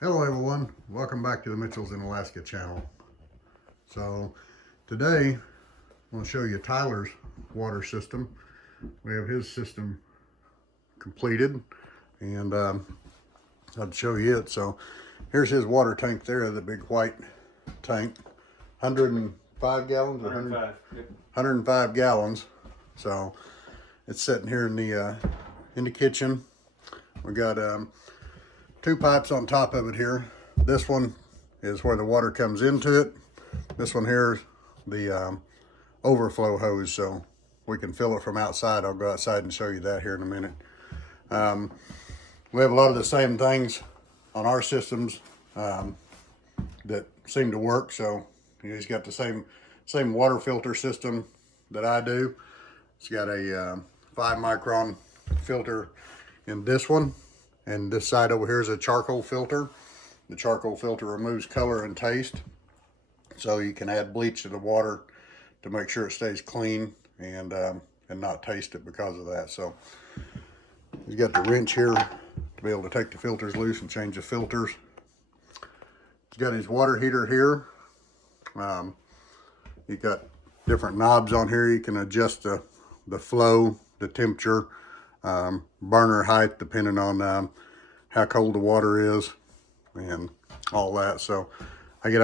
Hello everyone, welcome back to the Mitchells in Alaska channel. So today I'm going to show you Tyler's water system. We have his system completed and I'll show you it. So here's his water tank there, the big white tank, 105 gallons or 105, yep. 105 gallons. So it's sitting here in the kitchen. We got two pipes on top of it here. This one is where the water comes into it. This one here is the overflow hose, so we can fill it from outside. I'll go outside and show you that here in a minute. We have a lot of the same things on our systems that seem to work. So he's got the same water filter system that I do. It's got a 5 micron filter in this one. And this side over here is a charcoal filter. The charcoal filter removes color and taste. So you can add bleach to the water to make sure it stays clean and not taste it because of that. So he's got the wrench here to be able to take the filters loose and change the filters. He's got his water heater here. You've got different knobs on here. You can adjust the flow, the temperature, burner height, depending on how cold the water is and all that. So I think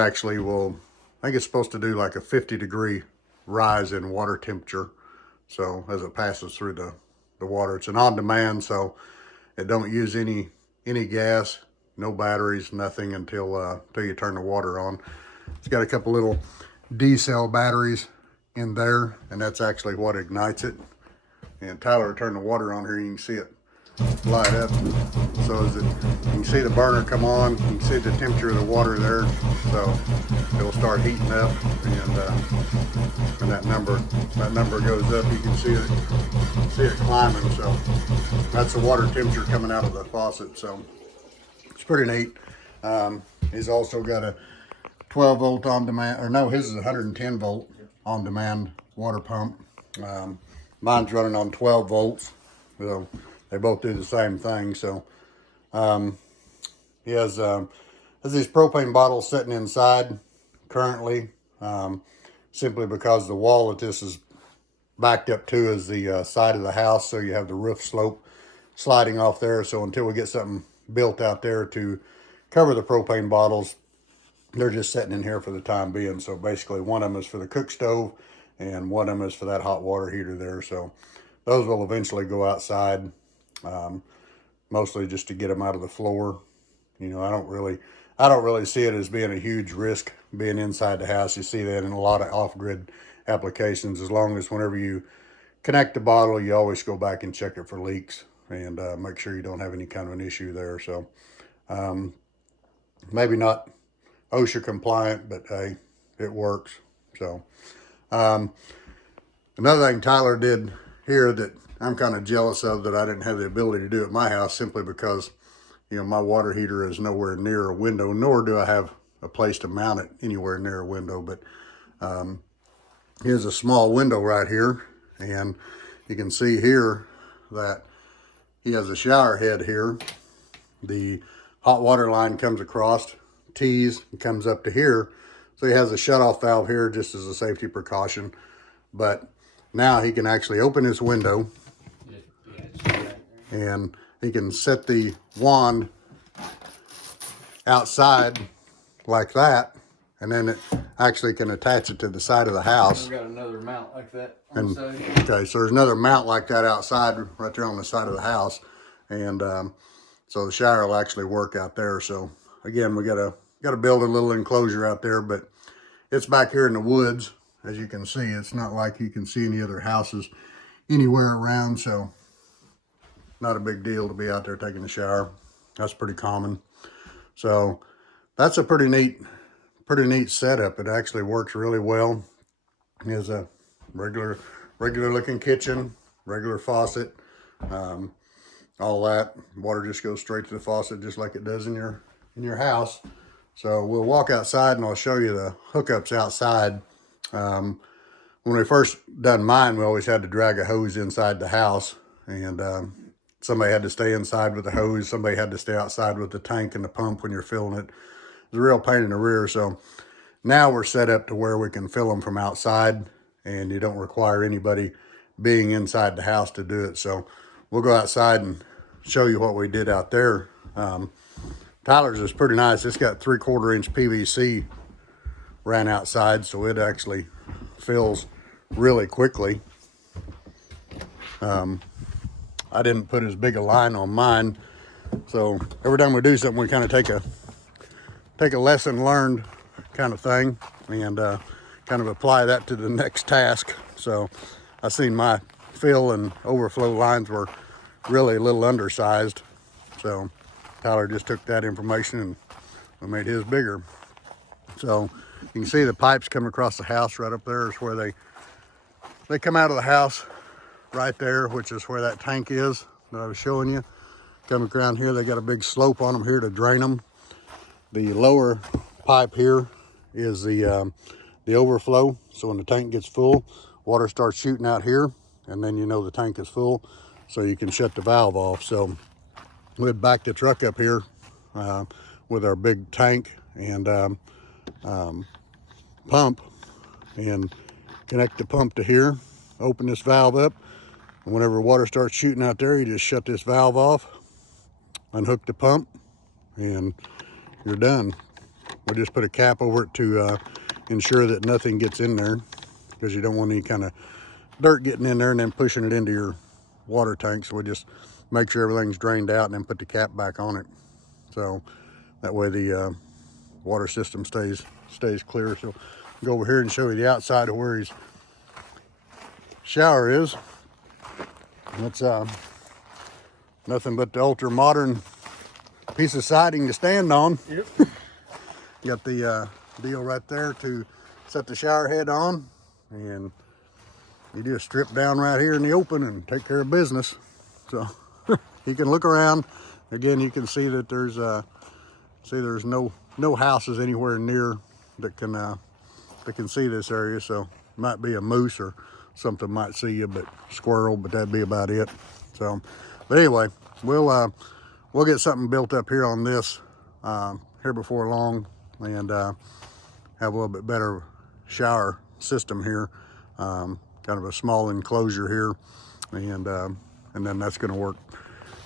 it's supposed to do like a 50-degree rise in water temperature. So as it passes through the water, it's an on-demand, so it don't use any gas, no batteries, nothing until you turn the water on. It's got a couple little D-cell batteries in there, and that's actually what ignites it. And Tyler turned the water on here, you can see it light up. So as you can see the burner come on, you can see the temperature of the water there. So it'll start heating up, and that number goes up. You can see it climbing. So that's the water temperature coming out of the faucet. So it's pretty neat. He's also got a 12 volt on demand, or no, his is 110 volt on demand water pump. Mine's running on 12 volts, so they both do the same thing. So he has these propane bottles sitting inside currently, simply because the wall that this is backed up to is the side of the house, so you have the roof slope sliding off there. So until we get something built out there to cover the propane bottles, they're just sitting in here for the time being. So basically one of them is for the cook stove and one of them is for that hot water heater there. So those will eventually go outside, mostly just to get them out of the floor. You know, I don't really see it as being a huge risk being inside the house. You see that in a lot of off-grid applications, as long as whenever you connect the bottle, you always go back and check it for leaks and make sure you don't have any kind of an issue there. So maybe not OSHA compliant, but hey, it works. So another thing Tyler did here that I'm kind of jealous of, that I didn't have the ability to do at my house, simply because, you know, my water heater is nowhere near a window, nor do I have a place to mount it anywhere near a window. But here's a small window right here, and you can see here that he has a shower head here. The hot water line comes across, tees, and comes up to here. So he has a shutoff valve here just as a safety precaution. But now he can actually open his window, and he can set the wand outside like that, and then it actually can attach it to the side of the house. We've got another mount like that on the side. Okay, so there's another mount like that outside right there on the side of the house. And so the shower will actually work out there. So again, we gotta build a little enclosure out there, but it's back here in the woods. As you can see, it's not like you can see any other houses anywhere around, so not a big deal to be out there taking a shower. That's pretty common. So that's a pretty neat setup. It actually works really well. It has a regular looking kitchen, regular faucet, all that. Water just goes straight to the faucet just like it does in your house. So we'll walk outside and I'll show you the hookups outside. When we first done mine, we always had to drag a hose inside the house, and somebody had to stay inside with the hose. Somebody had to stay outside with the tank and the pump when you're filling it. It's a real pain in the rear. So now we're set up to where we can fill them from outside, and you don't require anybody being inside the house to do it. So we'll go outside and show you what we did out there. Tyler's is pretty nice. It's got 3/4 inch PVC ran outside, so it actually fills really quickly. I didn't put as big a line on mine, so every time we do something, we kind of take a lesson learned kind of thing, and kind of apply that to the next task. So I seen my fill and overflow lines were really a little undersized, so Tyler just took that information and we made his bigger. So you can see the pipes coming across the house. Right up there is where they come out of the house right there, which is where that tank is that I was showing you. Coming around here, they got a big slope on them here to drain them. The lower pipe here is the overflow. So when the tank gets full, water starts shooting out here, and then you know the tank is full, so you can shut the valve off. So we'd back the truck up here with our big tank and pump, and connect the pump to here, open this valve up, and whenever water starts shooting out there, you just shut this valve off, unhook the pump, and you're done. We'll just put a cap over it to ensure that nothing gets in there, because you don't want any kind of dirt getting in there and then pushing it into your water tank. So we just make sure everything's drained out and then put the cap back on it, so that way the water system stays clear. So I'll go over here and show you the outside of where his shower is. It's nothing but the ultra modern piece of siding to stand on. Yep. Got the deal right there to set the shower head on, and you just strip down right here in the open and take care of business. So you can look around. Again, you can see that there's no houses anywhere near that can see this area. So might be a moose or something might see you, but squirrel, but that'd be about it. So, but anyway, we'll get something built up here on this here before long, and have a little bit better shower system here. Kind of a small enclosure here, and then that's going to work.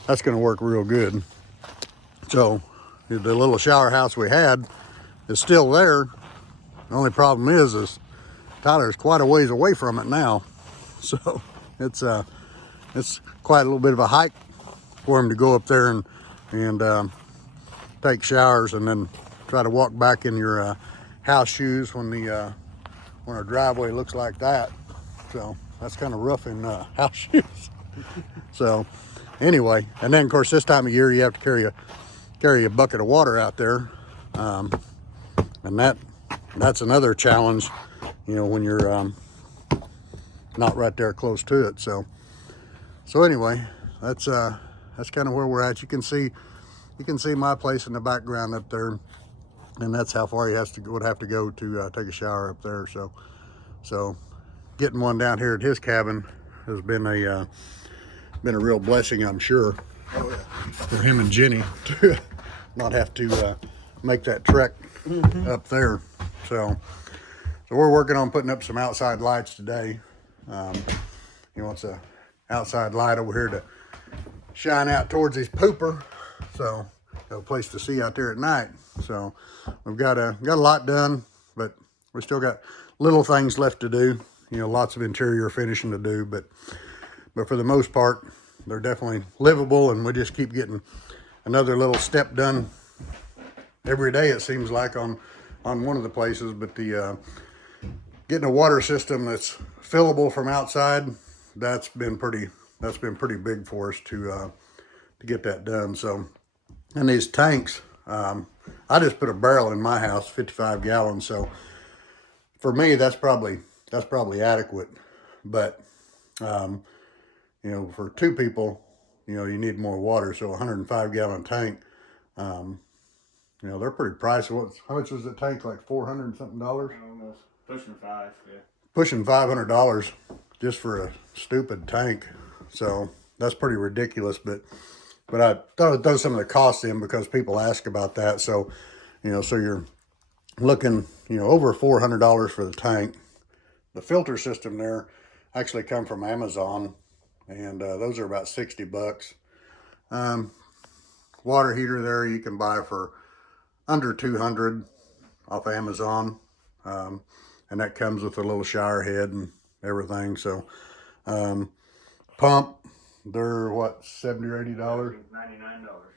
That's going to work real good. So the little shower house we had is still there. The only problem is Tyler's quite a ways away from it now, so it's quite a little bit of a hike for him to go up there and take showers, and then try to walk back in your house shoes when our driveway looks like that. So that's kind of rough in house shoes. So anyway, and then of course this time of year you have to carry a bucket of water out there, and that's another challenge, you know, when you're not right there close to it. So anyway, that's kind of where we're at. You can see my place in the background up there, and that's how far he would have to go to take a shower up there. So getting one down here at his cabin has been a real blessing, I'm sure, for him and Ginny to not have to make that trek up there. So we're working on putting up some outside lights today. He wants a outside light over here to shine out towards his pooper, so have a place to see out there at night. So we've got a lot done, but we still got little things left to do. You know, lots of interior finishing to do, but for the most part, they're definitely livable, and we just keep getting another little step done every day, it seems like, on one of the places. But the getting a water system that's fillable from outside, that's been pretty big for us to get that done. So, and these tanks, I just put a barrel in my house, 55 gallons. So for me, that's probably adequate. But you know, for two people, you know, you need more water. So a 105 gallon tank, you know, they're pretty pricey. How much was the tank? Like $400 and something? Almost pushing $500, yeah. Pushing $500 just for a stupid tank. So that's pretty ridiculous. But I thought I'd throw some of the costs in because people ask about that. So, so you're looking, over $400 for the tank. The filter system there actually come from Amazon, and those are about $60. Water heater there you can buy for under $200 off Amazon, and that comes with a little shower head and everything. So pump, they're what, $70 or $80?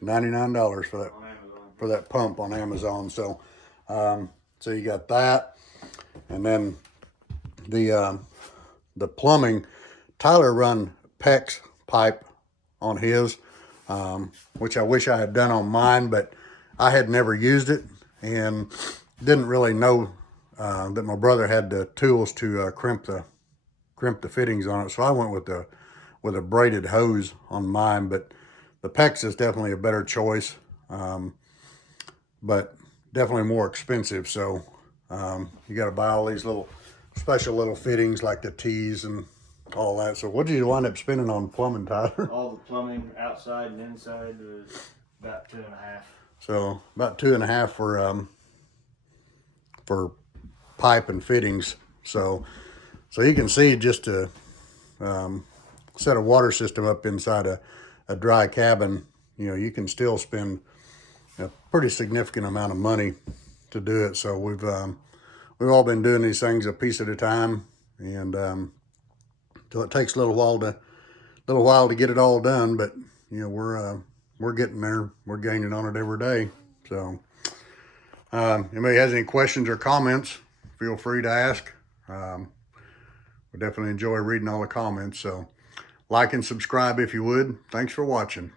$99 for that, for that pump on Amazon. So so you got that, and then the plumbing, Tyler run PEX pipe on his, which I wish I had done on mine, but I had never used it and didn't really know that my brother had the tools to crimp the fittings on it. So I went with a braided hose on mine, but the PEX is definitely a better choice, but definitely more expensive. So you got to buy all these little special little fittings like the T's and all that. So what did you wind up spending on plumbing, Tyler? All the plumbing outside and inside was about $2.5. So about $2.5 for pipe and fittings. So you can see, just to set a water system up inside a dry cabin, you can still spend a pretty significant amount of money to do it. So we've all been doing these things a piece at a time, and so it takes a little while to get it all done, but we're getting there. We're gaining on it every day. So anybody has any questions or comments, feel free to ask. We definitely enjoy reading all the comments. So like and subscribe if you would. Thanks for watching.